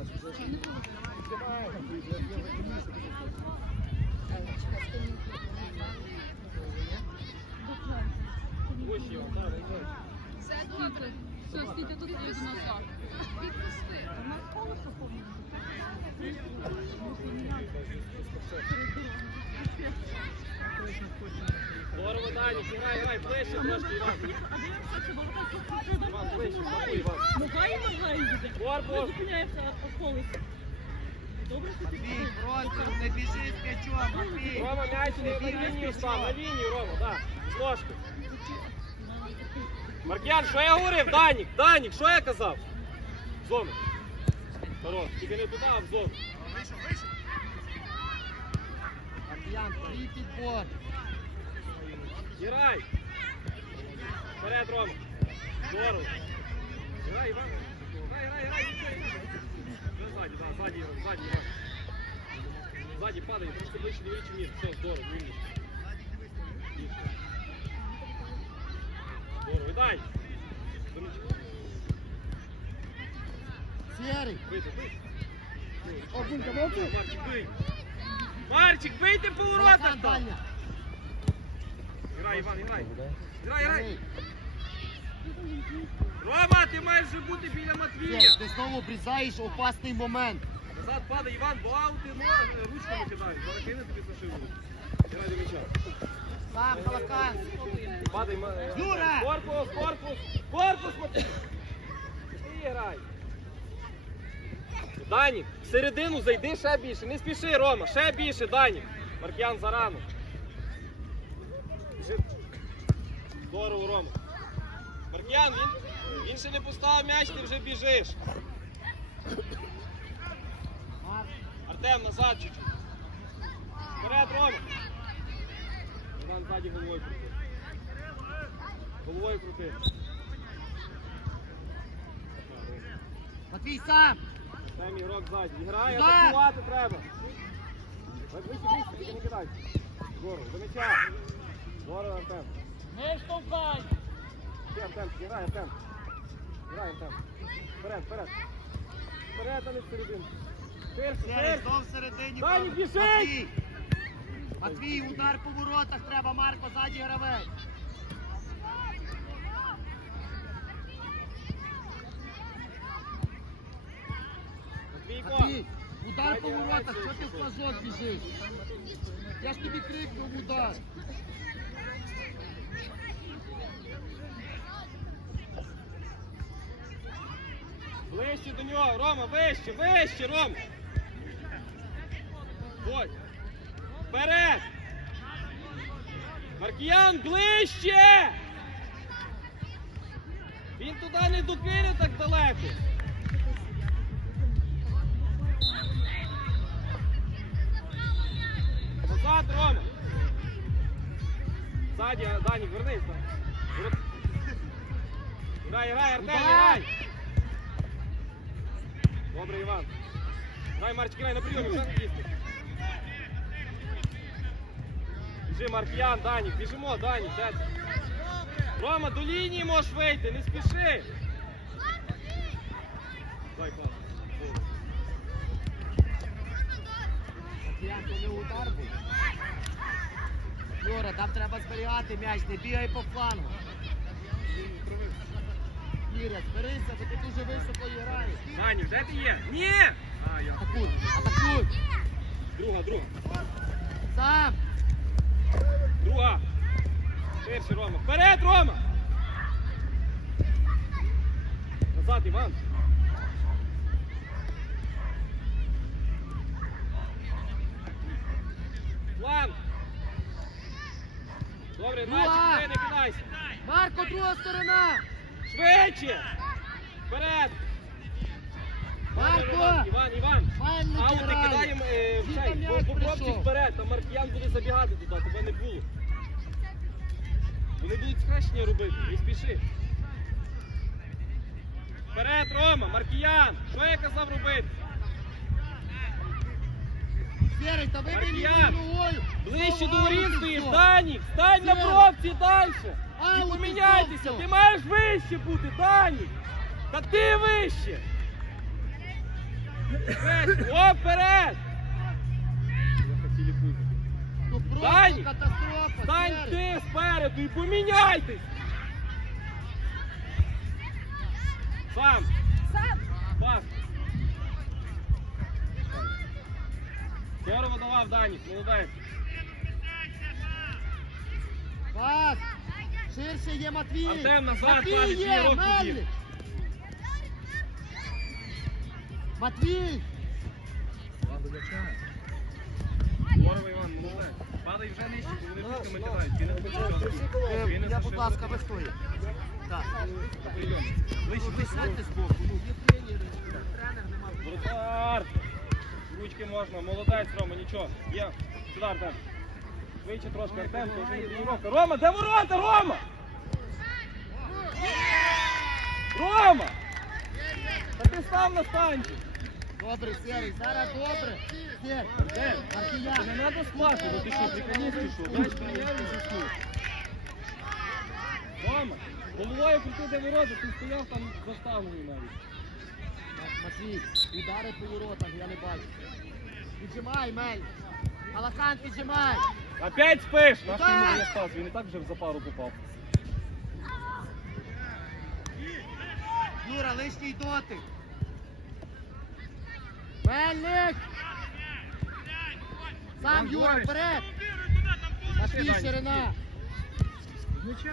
Все добре. Все, стійте тут, я йду назад. Відпусти. Здорово, Данік, грай, грай, ближче трошки, Іван. Іван, ближче, спокій, Іван. Нога і нога йде. Корпус. Зупиняється колесо. Добре, що ти Матвій, просто не біжи з м'ячом, Матвій. Рома, м'яч на на лінію став, на лінію, Рома, так. З ложки. Маркіян, що я говорив? Данік, Данік, що я казав? Зону. Хорош, тільки не туди, а в зону. Маркіян, твій підбор. Грай. Вперед, Рома. Здорово. Грай, Іван. Грай, грай, грай. Ззаді, да, ззаді, Іван, ззаді, Іван. Ззаді падай, трошки ближче до вічі міст. Все, здорово, вільно. Здорово, і дай. Замічай. Сірий. Бийте, бийте. О, молодці. Марчик, бий. Марчик, бийте по воротах там. Грай, Іван, грай. Грай, грай. Рома, ти маєш вже бути біля Матвія. Ти знову обрізаєш опасний момент. Назад падай, Іван, бо аути ноги, ручками кидають. Зараз кине тобі зашиву. Грай до м'яча. Сам, Калакан. Падай, Юра! Корпус, корпус, корпус, Матвій. Ти грай. Данік, в середину зайди ще більше. Не спіши, Рома, ще більше, Данік. Маркіян зарано. Здорово, Рома. Маркіян, він, він ще не поставив м'яч, ти вже біжиш. Артем, назад чуть-чуть. Вперед, Рома. Іван ззаді головою крути. Головою крути. Матвій сам. Артем ігрок ззаді. Грає, атакувати треба. Вище, вище, тільки не кидай. Здорово, до м'яча. Здорово, Артем. Не штовхай. Ти, Артем, грай, Артем. Грай, Артем. Вперед, вперед. Вперед, а не всередину. Ширше, ширше. знов всередині. Дані! Матвій. Матвій, удар по воротах треба, Марко, ззаді гравець. Удар по воротах, що ти в флажок біжиш? Я ж тобі крикнув удар. Ближче до нього, Рома, вище, вище, Рома. Ось. Вперед! Маркіян, ближче! Він туди не докине так далеко. Ззаді, Данік, вернись. Ворот- Грай, грай, Артем, грай! Добре, Іван. Грай, Марчик, грай на прийомі, вже не їсти. Біжи, Маркіян, Данік, біжимо, Данік, де? Рома, до лінії можеш вийти, не спіши. Дай, пас. Юра, там треба зберігати м'яч, не бігай по флангу. Юра, зберися, бо ти дуже високо граєш. Данік, де ти є? Ні! А, я. Атакуй, атакуй. Друга, друга. Сам. Друга. Ширше, Рома. Вперед, Рома! Назад, Іван. План. Добре, Друга. Не кидайся. Марко, друга сторона. Швидше! Вперед! Марко! Іван, Іван! Файно Аути грає. кидаємо е, в цей, по вперед, там Маркіян буде забігати туди, тебе не було. Вони будуть схрещення робити, не спіши. Вперед, Рома, Маркіян! Що я казав робити? Сірий, та вибий лівою ногою. Ближче до воріт стоїш, все. Данік! Стань на пробці далі! І поміняйтеся! Ти маєш вище бути, Данік! Та ти вище! О, вперед! Ну просто Дані! катастрофа. Стань ти спереду і поміняйтесь! Сам! Сам. Пас! Здорово давав Данік, молодець. Пас. Ширше є Матвій. Артем, назад, Матвій Владик, є, рух Мельник. туди. Матвій. Здорово, Іван, молодець. Падай вже нижче, бо вони кидають. Ти не Е, не Я, будь ласка, ви хто є? Так. Прийом. Ближче, ви сядьте збоку. Ну, є тренери, тренер нема. Вратар! Ручки можна, молодець, Рома, нічого. Є. Сюди, Артем. Швидше трошки, Артем, то вже тренування. Рома, де ворота, Рома? Рома! Та ти став на станцію. Добре, Серий, зараз добре. Сер, Артем. Не треба сплати, ну ти що, приконіст чи що? Дай приємно засну. Рома, головою крути де ворота, ти стояв там за штангою навіть. Матвій, удари по воротах, я не бачу. Піджимай, Мель. Алахан, піджимай. Опять спиш! Наш йому не спас, він і так вже в запару попав. Юра, лишній дотик. Мельник! Сам Юра, вперед! Матвій, ширина.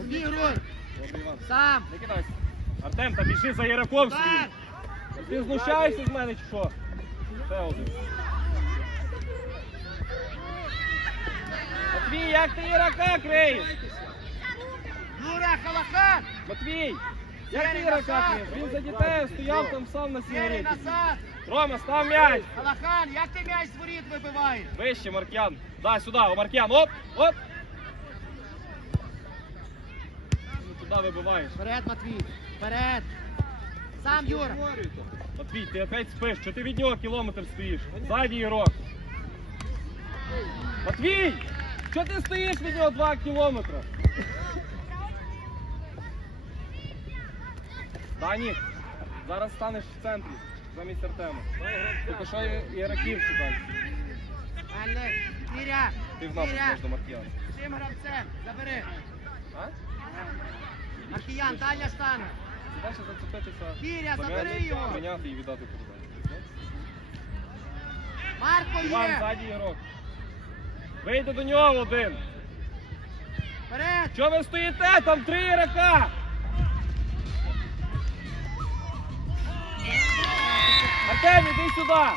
Обігруй. Сам. Не кидайся. Артем, та біжи за Яраковським. Ти знущаєшся з мене чи що? Ще один. Матвій, як ти Ярака криєш? Юра, Халахан. Матвій, як ти Ярака криєш? Він за дітей стояв там сам на назад. Рома, став м'яч. Халахан, як ти м'яч з воріт вибиваєш? Вище, Маркян. Дай сюди, о, Маркян, оп, оп. Ну, туди вибиваєш. Вперед, Матвій. Вперед. Сам Юра. Матвій, ти опять спиш, що ти від нього кілометр стоїш? Ззаді ігрок. Матвій! Що ти стоїш від нього два кілометри? Данік, зараз станеш в центрі замість Артема. Тільки що ігроків шукай. Мельник. Кіря. Ти в напад можеш до Маркіяна. Цим гравцем. Забери. А? Маркіян, дальня штанга. Далі зацепитися. Кіря, забери його. Прийняти і віддати передачу. Марко Іван, є. ззаді ігрок. Вийде до нього один. Вперед. Що ви стоїте? Там три ігрока! Артем, іди сюди!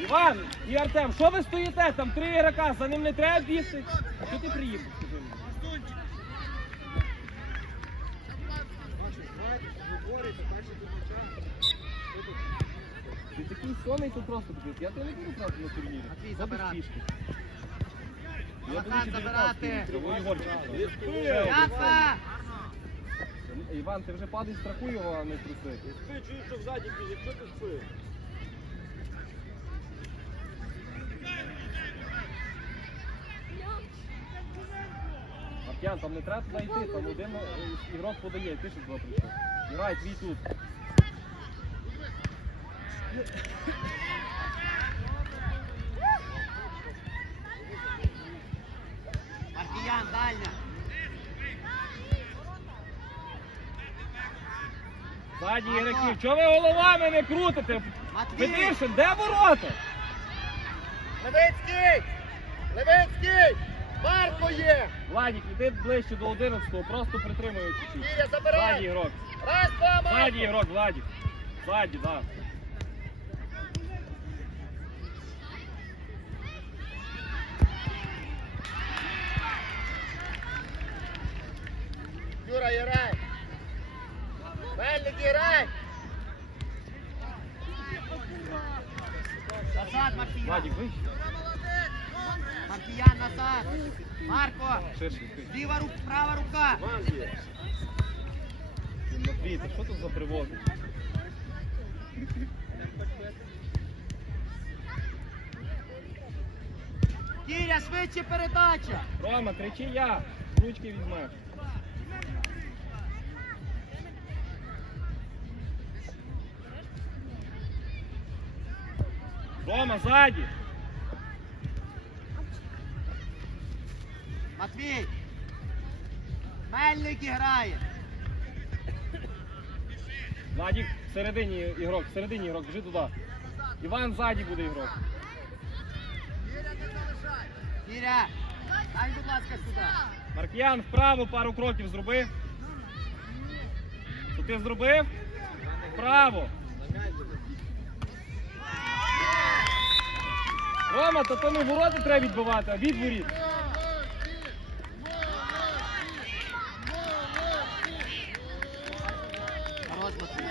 Іван і Артем, що ви стоїте? Там три ігрока, за ним не треба бігти. Що ти приїхав? Сонний, то просто тобі. Я тебе не буду брати на турнірі. Матвій, забирати. буду забирати. Тривой Яка? Іван, ти вже падай, страхуй його, а не труси. Спи, чуєш, що ззаді біжить, що ти спиш? Маркян, там не треба туди йти, там один е, ігрок подає, ти що туди прийшов. Грай, твій тут. Маркіян, дальня. Ззаді ігроків. Чого ви головами не крутите? Матвій. Петришин, де ворота? Левицький! Левицький! Марко є! Владик, іди ближче до 11-го, просто притримуй чуть-чуть. Кіря, забирай! Ігрок. Раз, два, Марко! ігрок, Владик. Ззаді, да. Юра, грай! Мельник, грай! Назад, Маркіян! Назад! Марко! Ліва рука, права рука! Матвій, та що тут за привози? Кіря, швидше передача! Рома, кричи я. Ручки візьмеш. Рома, ззаді. Матвій! Мельник грає. Владик, всередині ігрок, всередині ігрок, біжи туди. Іван ззаді буде ігрок. Іря, дай, будь ласка, сюди. Маркіян вправо пару кроків зроби. Що ти зробив? Вправо. Рома, то тому вороти треба відбивати, а від воріт. Хорош, Матвій.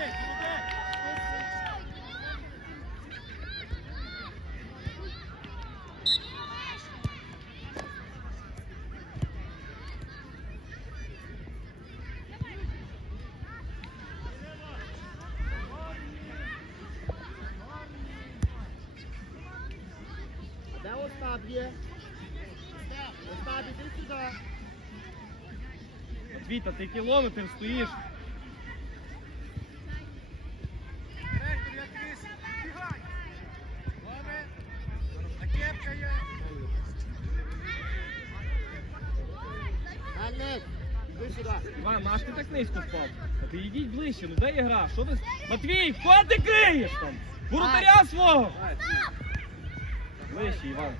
А де Остап є? Остап, іди сюди. Матвій, та ти кілометр стоїш. Мельник, іди сюди. Іван, наш ти так низько впав? Та ти йдіть ближче, ну де є гра? Що ти? Матвій, кого ти криєш там? Воротаря свого! Ближче, Іван.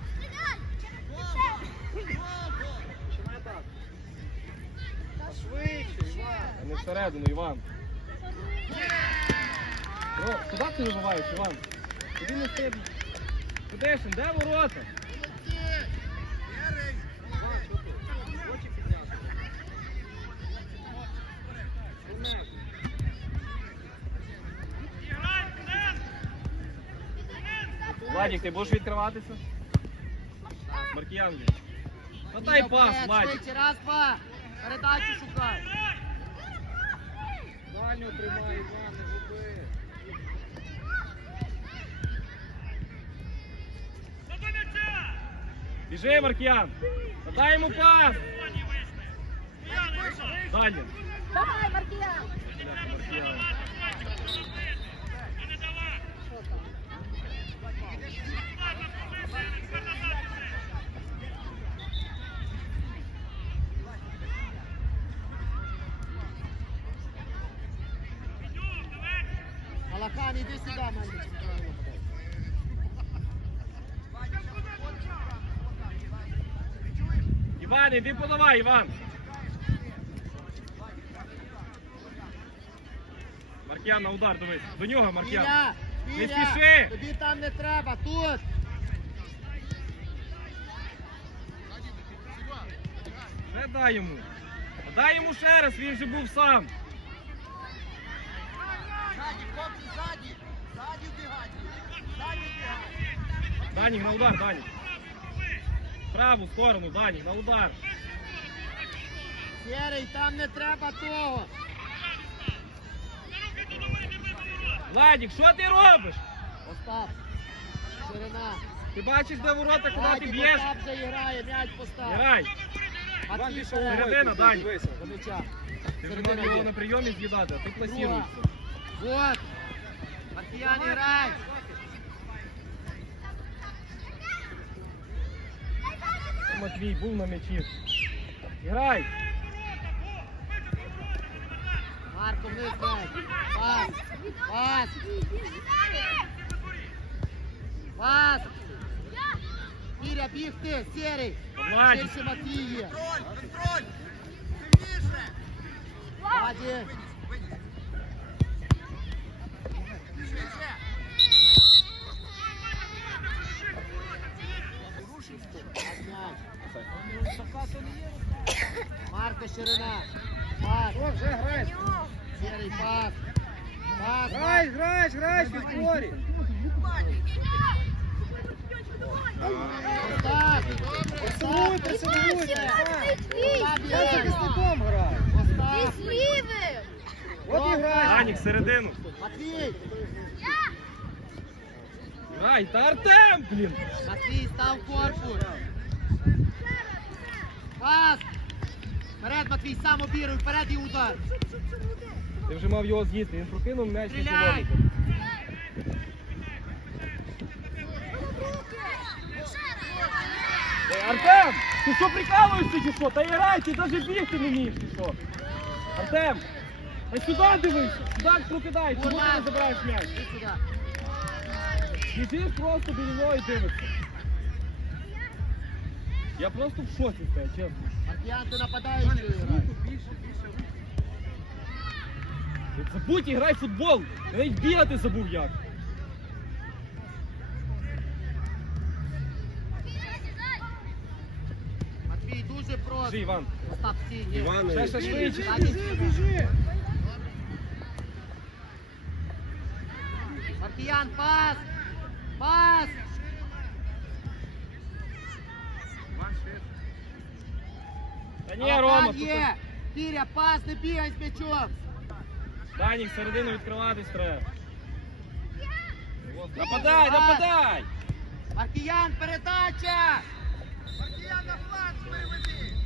А не всередину, Іван. Ро, куди ти вибиваєш, Іван? Куди не він? Де ворота? Владик, ти будеш відкриватися? Маркіян. Подай пас, Владик. Раз, два. Передачу шукай. Дальню тримай, Іван, не губи. Біжи, Маркіян. Подай йому пас. Далі. Давай, Маркіян! Малахан, іди сюди, Мельник. Іван, іди подавай, Іван. Маркіян на удар, дивись. До нього, Маркіян. Ілля, Не спіши. Тобі там не треба, тут. Ще дай йому. Дай йому ще раз, він же був сам. Данік на удар, Данік. Праву сторону, Данік, на удар. Сірий, там не треба того. Владік, що ти робиш? Остап. Ширина. Ти бачиш, де ворота, куди ти б'єш? Остап вже грає, м'яч постав. Грай. Іван, Матвій пішов вперед. Середина. До м'яча. Ти вже Середина мав його є. на прийомі з'їдати, а ти пласіруєшся. Вот. Матвіян, грай. Матвій був на м'ячі. Грай. Марко, вниз грай. Пас. Пас. Пас. Іря, бігти, сірий. Владик. Ширше Матвій є. Владик. Марко, ширина. Пас. Вже граєш. Сірий, пас. Пас. Граєш, граєш, граєш, Вікторі. Остап. Працюй, працюй, Я захисником граю. Остап. От і грай. Данік, середину. Матвій. Грай, та Артем, блін. Матвій, став корпус. Пас! Вперед, Матвій, сам обіруй, вперед і удар. Ти вже мав його з'їсти, він прокинув м'яч на Стріляй! Артем! Ти що прикалуєшся чи що? Та і грай, навіть бігти мені, чи що? Артем! Та сюди дивись! Сюди прокидай, чому ти не забираєш м'яч? Іди просто біля нього дивишся. Я просто в шоці стою, чесно. Маркіян, ти нападаючий грай. Забудь і грай в футбол. Я навіть бігати забув як. Матвій, дуже просто. Біжи, Іван. Остап, стій, ні. Ще, ще швидше. Біжи, біжи. Маркіян, пас! Пас! Ні, Рома, тут... є! Кіря, пас, не бігай з м'ячом! Данік, середину відкриватись треба. Нападай, нападай! Маркіян, передача! Маркіян на фланг виведи!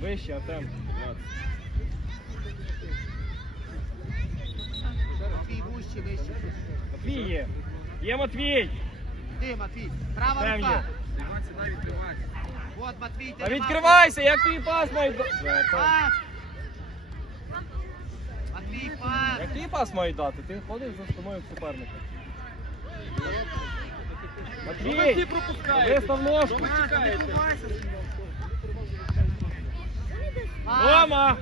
Вище, Артем. Матвій вище, вище. Матвій є. Є Матвій. Ти, Матвій, права Там рука. є. От, Матвій, ти Та відкривайся, як твій пас має дати? Пас! Матвій, пас! Як твій пас має дати? Ти ходиш за спиною суперника. Матвій, вистав ножку. Пас! Рома!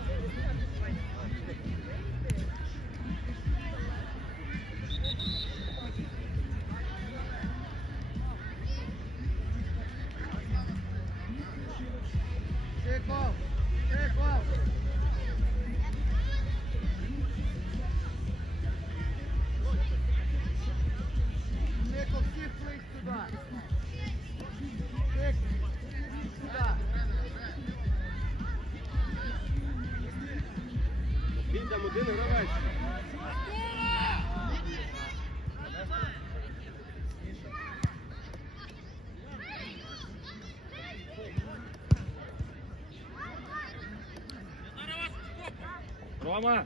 Рома,